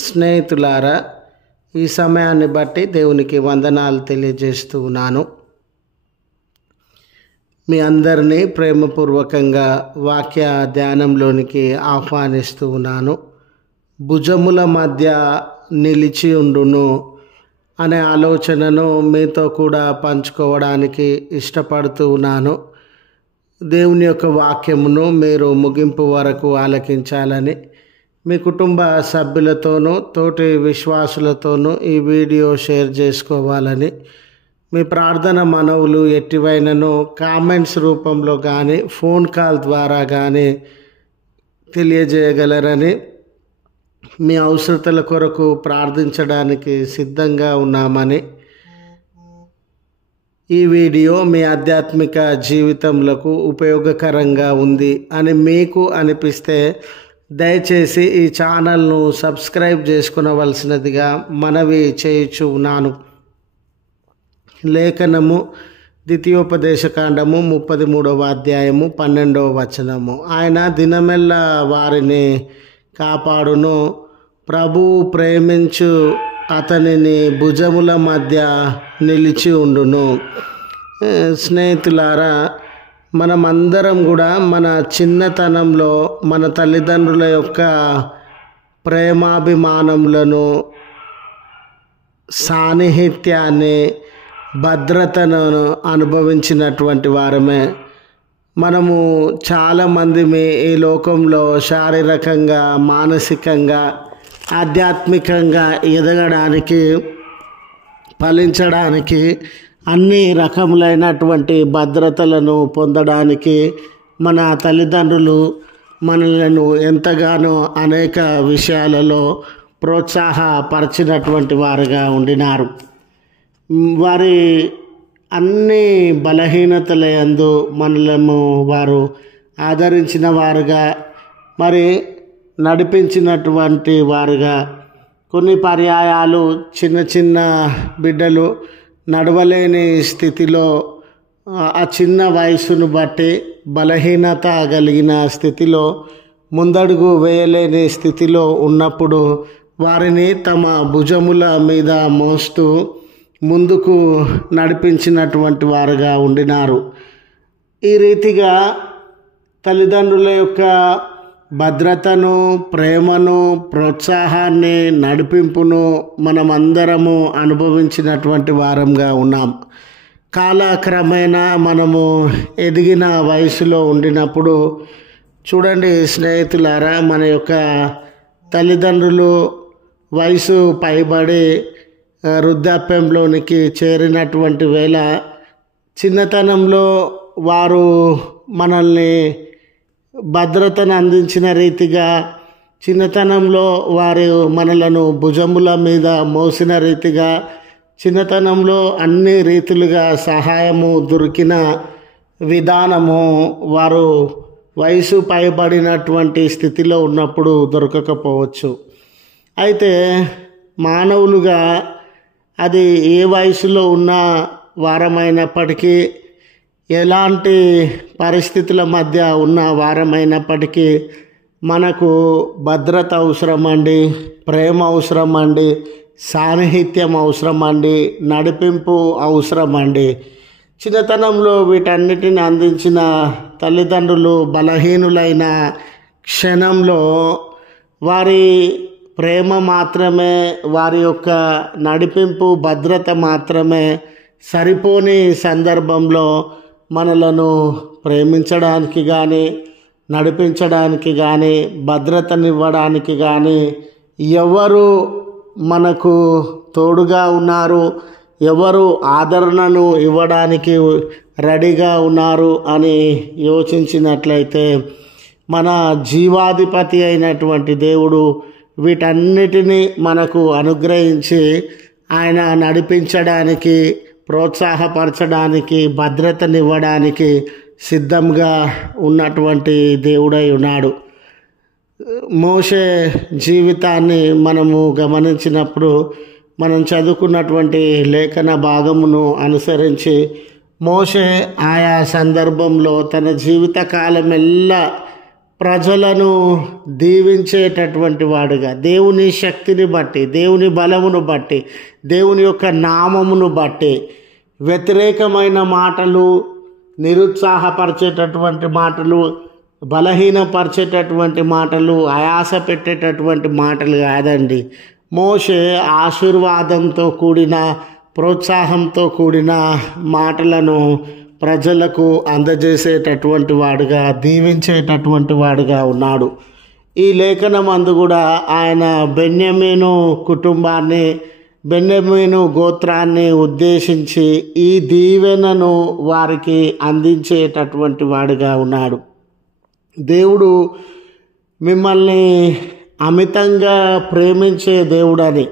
స్నేహితులారా, ఈ సమయాన్ని బట్టి దేవునికి వందనాలు తెలియజేస్తూ ఉన్నాను. మీ అందరినీ ప్రేమపూర్వకంగా వాక్య ధ్యానంలోనికి ఆహ్వానిస్తూ ఉన్నాను. భుజముల మధ్య నిలిచి ఉండును అనే ఆలోచనను మీతో కూడా పంచుకోవడానికి ఇష్టపడుతూ ఉన్నాను. దేవుని యొక్క వాక్యమును మీరు ముగింపు వరకు ఆలకించాలని, మీ కుటుంబ సభ్యులతోనూ తోటి విశ్వాసులతోనూ ఈ వీడియో షేర్ చేసుకోవాలని, మీ ప్రార్థన మనవులు ఎట్టివైనను కామెంట్స్ రూపంలో కానీ ఫోన్ కాల్ ద్వారా కానీ తెలియజేయగలరని, మీ అవసరతల కొరకు ప్రార్థించడానికి సిద్ధంగా ఉన్నామని, ఈ వీడియో మీ ఆధ్యాత్మిక జీవితంలో ఉపయోగకరంగా ఉంది అని మీకు అనిపిస్తే దయచేసి ఈ ఛానల్ను సబ్స్క్రైబ్ చేసుకునవలసినదిగా మనవి చేయుచు ఉన్నాను. లేఖనము ద్వితీయోపదేశకాండము 33వ అధ్యాయము 12వ వచనము. ఆయన దినమెల్లా వారిని కాపాడును, ప్రభువు ప్రేమించు అతనిని భుజముల మధ్య నిలిచి ఉండును. స్నేహితులారా, మనమందరం కూడా మన చిన్నతనంలో మన తల్లిదండ్రుల యొక్క ప్రేమాభిమానములను, సాన్నిహిత్యాన్ని, భద్రతను అనుభవించినటువంటి వారమే. మనము చాలామంది ఈ లోకంలో శారీరకంగా, మానసికంగా, ఆధ్యాత్మికంగా ఎదగడానికి, ఫలించడానికి, అన్ని రకములైనటువంటి భద్రతలను పొందడానికి మన తల్లిదండ్రులు మనలను ఎంతగానో అనేక విషయాలలో ప్రోత్సాహపరిచినటువంటి వారుగా ఉండినారు. వారి అన్ని బలహీనతల యందు మనలను వారు ఆదరించిన వారుగా, మరి నడిపించినటువంటి వారుగా. కొన్ని పర్యాయాలు చిన్న చిన్న బిడ్డలు నడవలేని స్థితిలో, ఆ చిన్న వయసును బట్టి బలహీనత కలిగిన స్థితిలో, ముందడుగు వేయలేని స్థితిలో ఉన్నప్పుడు వారిని తమ భుజముల మీద మోస్తూ ముందుకు నడిపించినటువంటి వారుగా ఉండినారు. ఈ రీతిగా తల్లిదండ్రుల యొక్క భద్రతను, ప్రేమను, ప్రోత్సాహాన్ని, నడిపింపును మనమందరము అనుభవించినటువంటి వారంగా ఉన్నాం. కాలక్రమేణా మనము ఎదిగిన వయసులో ఉండినప్పుడు చూడండి స్నేహితులారా, మన యొక్క తల్లిదండ్రులు వయసు పైబడి వృద్ధాప్యంలోనికి చేరినటువంటి వేళ, చిన్నతనంలో వారు మనల్ని భద్రతను అందించిన రీతిగా, చిన్నతనంలో వారు మనలను భుజముల మీద మోసిన రీతిగా, చిన్నతనంలో అన్ని రీతులుగా సహాయము దొరికిన విధానము వారు వయసు పైబడినటువంటి స్థితిలో ఉన్నప్పుడు దొరకకపోవచ్చు. అయితే మానవులుగా అది ఏ వయసులో ఉన్న వారమైనప్పటికీ, ఎలాంటి పరిస్థితుల మధ్య ఉన్న వారమైనప్పటికీ మనకు భద్రత అవసరం అండి, ప్రేమ అవసరం అండి, సాన్నిహిత్యం అవసరం అండి, నడిపింపు అవసరం అండి. చిన్నతనంలో వీటన్నిటిని అందించిన తల్లిదండ్రులు బలహీనులైన క్షణంలో వారి ప్రేమ మాత్రమే, వారి యొక్క నడిపింపు, భద్రత మాత్రమే సరిపోని సందర్భంలో మనలను ప్రేమించడానికి కానీ, నడిపించడానికి కానీ, భద్రతనివ్వడానికి కానీ ఎవరు మనకు తోడుగా ఉన్నారు, ఎవరు ఆదరణను ఇవ్వడానికి రెడీగా ఉన్నారు అని యోచించినట్లయితే, మన జీవాధిపతి అయినటువంటి దేవుడు వీటన్నిటినీ మనకు అనుగ్రహించి ఆయన నడిపించడానికి, ప్రోత్సాహపరచడానికి, భద్రతనివ్వడానికి సిద్ధంగా ఉన్నటువంటి దేవుడై ఉన్నాడు. మోషే జీవితాన్ని మనము గమనించినప్పుడు, మనం చదువుకున్నటువంటి లేఖన భాగమును అనుసరించి మోషే ఆయా సందర్భంలో తన జీవితకాలమెల్లా ప్రజలను దీవించేటటువంటి వాడుగా, దేవుని శక్తిని బట్టి, దేవుని బలమును బట్టి, దేవుని యొక్క నామమును బట్టి వ్యతిరేకమైన మాటలు, నిరుత్సాహపరిచేటటువంటి మాటలు, బలహీనపరిచేటటువంటి మాటలు, ఆయాస పెట్టేటటువంటి మాటలు కాదండి. మోషే ఆశీర్వాదంతో కూడిన, ప్రోత్సాహంతో కూడిన మాటలను ప్రజలకు అందజేసేటటువంటి వాడుగా, దీవించేటటువంటి వాడుగా ఉన్నాడు. ఈ లేఖనం అందు కూడా ఆయన బెన్యామీను కుటుంబాన్ని, బెన్యామీను గోత్రాన్ని ఉద్దేశించి ఈ దీవెనను వారికి అందించేటటువంటి వాడుగా ఉన్నాడు. దేవుడు మిమ్మల్ని అమితంగా ప్రేమించే దేవుడని.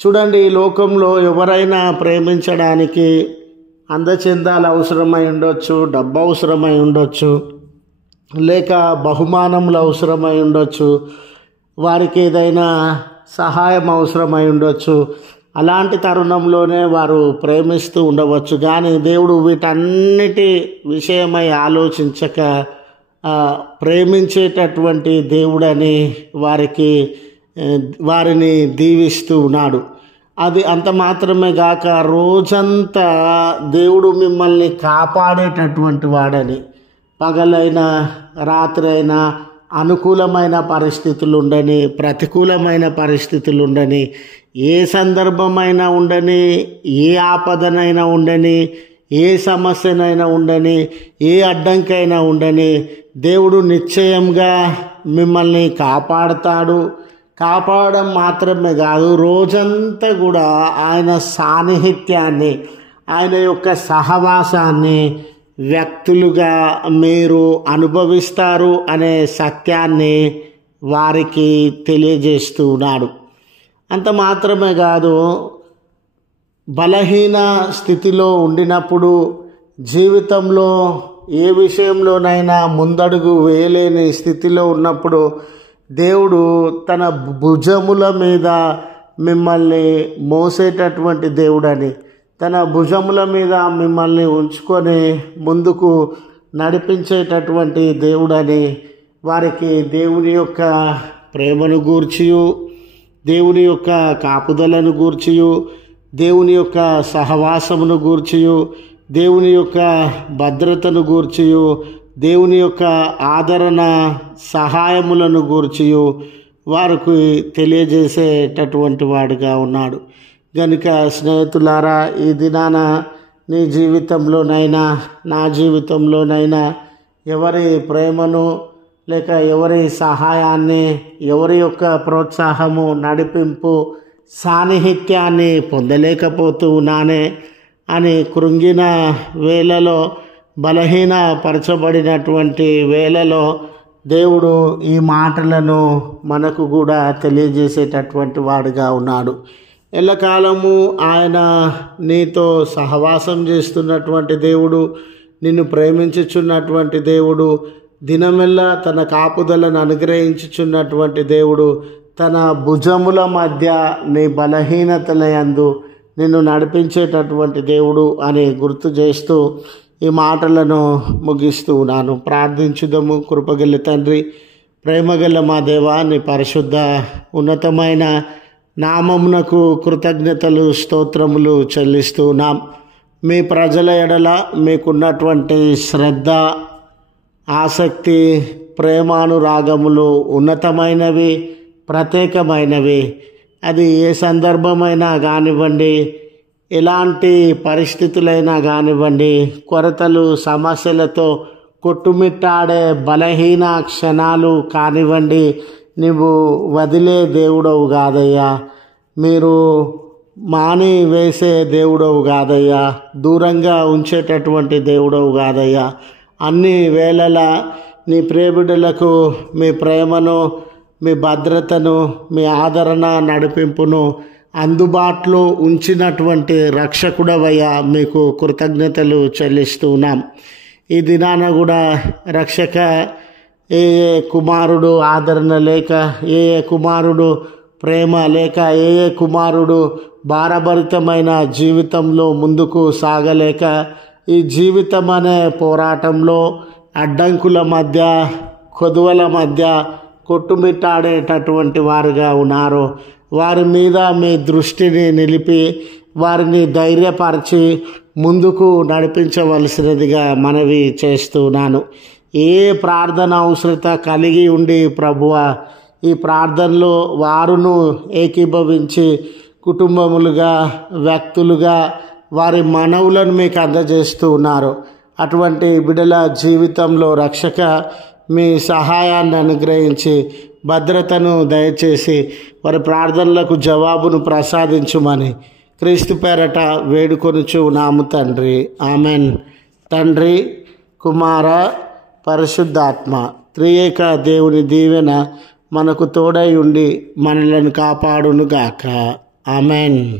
చూడండి, ఈ లోకంలో ఎవరైనా ప్రేమించడానికి అందచందాలు అవసరమై ఉండొచ్చు, డబ్బు అవసరమై ఉండొచ్చు, లేక బహుమానములు అవసరమై ఉండొచ్చు, వారికి ఏదైనా సహాయం అవసరమై ఉండొచ్చు. అలాంటి తరుణంలోనే వారు ప్రేమిస్తూ ఉండవచ్చు. కానీ దేవుడు వీటన్నిటి విషయమై ఆలోచించక ప్రేమించేటటువంటి దేవుడని వారిని దీవిస్తూ ఉన్నాడు. అది అంత మాత్రమే గాక రోజంతా దేవుడు మిమ్మల్ని కాపాడేటటువంటి వాడని, పగలైనా రాత్రి అయినా అనుకూలమైన పరిస్థితులు ఉండని, ప్రతికూలమైన పరిస్థితులు ఉండని, ఏ సందర్భమైనా ఉండని, ఏ ఆపదనైనా ఉండని, ఏ సమస్యనైనా ఉండని, ఏ అడ్డంకైనా ఉండని, దేవుడు నిశ్చయంగా మిమ్మల్ని కాపాడుతాడు. కాపాడడం మాత్రమే కాదు, రోజంతా కూడా ఆయన సాన్నిహిత్యాన్ని, ఆయన యొక్క సహవాసాన్ని వ్యక్తులుగా మీరు అనుభవిస్తారు అనే సత్యాన్ని వారికి తెలియజేస్తూ ఉన్నాడు. అంత మాత్రమే కాదు, బలహీన స్థితిలో ఉండినప్పుడు, జీవితంలో ఏ విషయంలోనైనా ముందడుగు వేయలేని స్థితిలో ఉన్నప్పుడు దేవుడు తన భుజముల మీద మిమ్మల్ని మోసేటటువంటి దేవుడని, తన భుజముల మీద మిమ్మల్ని ఉంచుకొని ముందుకు నడిపించేటటువంటి దేవుడని వారికి దేవుని యొక్క ప్రేమను గూర్చియు, దేవుని యొక్క కాపుదలను గూర్చియు, దేవుని యొక్క సహవాసమును గూర్చియు, దేవుని యొక్క భద్రతను గూర్చియు, దేవుని యొక్క ఆదరణ సహాయములను గూర్చియు వారికి తెలియజేసేటటువంటి వాడుగా ఉన్నాడు. గనుక స్నేహితులారా, ఈ దినాన నీ జీవితంలోనైనా నా జీవితంలోనైనా ఎవరి ప్రేమను లేక ఎవరి సహాయాన్ని, ఎవరి యొక్క ప్రోత్సాహము, నడిపింపు, సాన్నిహిత్యాన్ని పొందలేకపోతూ ఉన్నానే అని కృంగిన వేళలో, బలహీనపరచబడినటువంటి వేళలో దేవుడు ఈ మాటలను మనకు కూడా తెలియజేసేటటువంటి వాడుగా ఉన్నాడు. ఎల్లకాలము ఆయన నీతో సహవాసం చేస్తున్నటువంటి దేవుడు, నిన్ను ప్రేమించుచున్నటువంటి దేవుడు, దినమెల్లా తన కాపుదలను అనుగ్రహించుచున్నటువంటి దేవుడు, తన భుజముల మధ్య నీ బలహీనతల యందు నిన్ను నడిపించేటటువంటి దేవుడు అని గుర్తు చేస్తూ ఈ మాటలను ముగిస్తూ ఉన్నాను. ప్రార్థించుదము. కృపగల తండ్రి, ప్రేమగల మా దేవా, నీ పరిశుద్ధ ఉన్నతమైన నామమునకు కృతజ్ఞతలు, స్తోత్రములు చెల్లిస్తూ ఉన్నాం. మీ ప్రజల ఎడల మీకున్నటువంటి శ్రద్ధ, ఆసక్తి, ప్రేమానురాగములు ఉన్నతమైనవి, ప్రత్యేకమైనవి. అది ఏ సందర్భమైనా కానివ్వండి, ఎలాంటి పరిస్థితులైనా కానివ్వండి, కొరతలు, సమస్యలతో కొట్టుమిట్టాడే బలహీన క్షణాలు కానివ్వండి, నువ్వు వదిలే దేవుడవు కాదయ్యా. మీరు మాని వేసే దేవుడవు కాదయ్యా. దూరంగా ఉంచేటటువంటి దేవుడవు కాదయ్యా. అన్ని వేళలా నీ ప్రియబిడ్డలకు మీ ప్రేమను, మీ భద్రతను, మీ ఆదరణ, నడిపింపును అందుబాటులో ఉంచినటువంటి రక్షకుడవయ్యా, మీకు కృతజ్ఞతలు చెల్లిస్తూ ఉన్నాం. ఈ దినాన కూడా రక్షక, ఏ కుమారుడు ఆదరణ లేక, ఏ కుమారుడు ప్రేమ లేక, ఏ కుమారుడు భారభరితమైన జీవితంలో ముందుకు సాగలేక, ఈ జీవితం అనే పోరాటంలో అడ్డంకుల మధ్య, కొదువల మధ్య కొట్టుమిట్టాడేటటువంటి వారుగా ఉన్నారో వారి మీద మీ దృష్టిని నిలిపి వారిని ధైర్యపరిచి ముందుకు నడిపించవలసినదిగా మనవి చేస్తున్నాను. ఏ ప్రార్థన అవసరత కలిగి ఉండి ప్రభువా ఈ ప్రార్థనలో వారును ఏకీభవించి కుటుంబములుగా వ్యక్తులుగా వారి మనవులను మీకు అందజేస్తూ ఉన్నారు. అటువంటి బిడ్డల జీవితంలో రక్షక మీ సహాయాన్ని అనుగ్రహించి భద్రతను దయచేసి వారి ప్రార్థనలకు జవాబును ప్రసాదించుమని క్రీస్తు పేరట వేడుకొనుచున్నాము తండ్రి. ఆమెన్. తండ్రి, కుమార, పరిశుద్ధాత్మ త్రియేక దేవుని దీవెన మనకు తోడై ఉండి మనలను కాపాడునుగాక. ఆమెన్.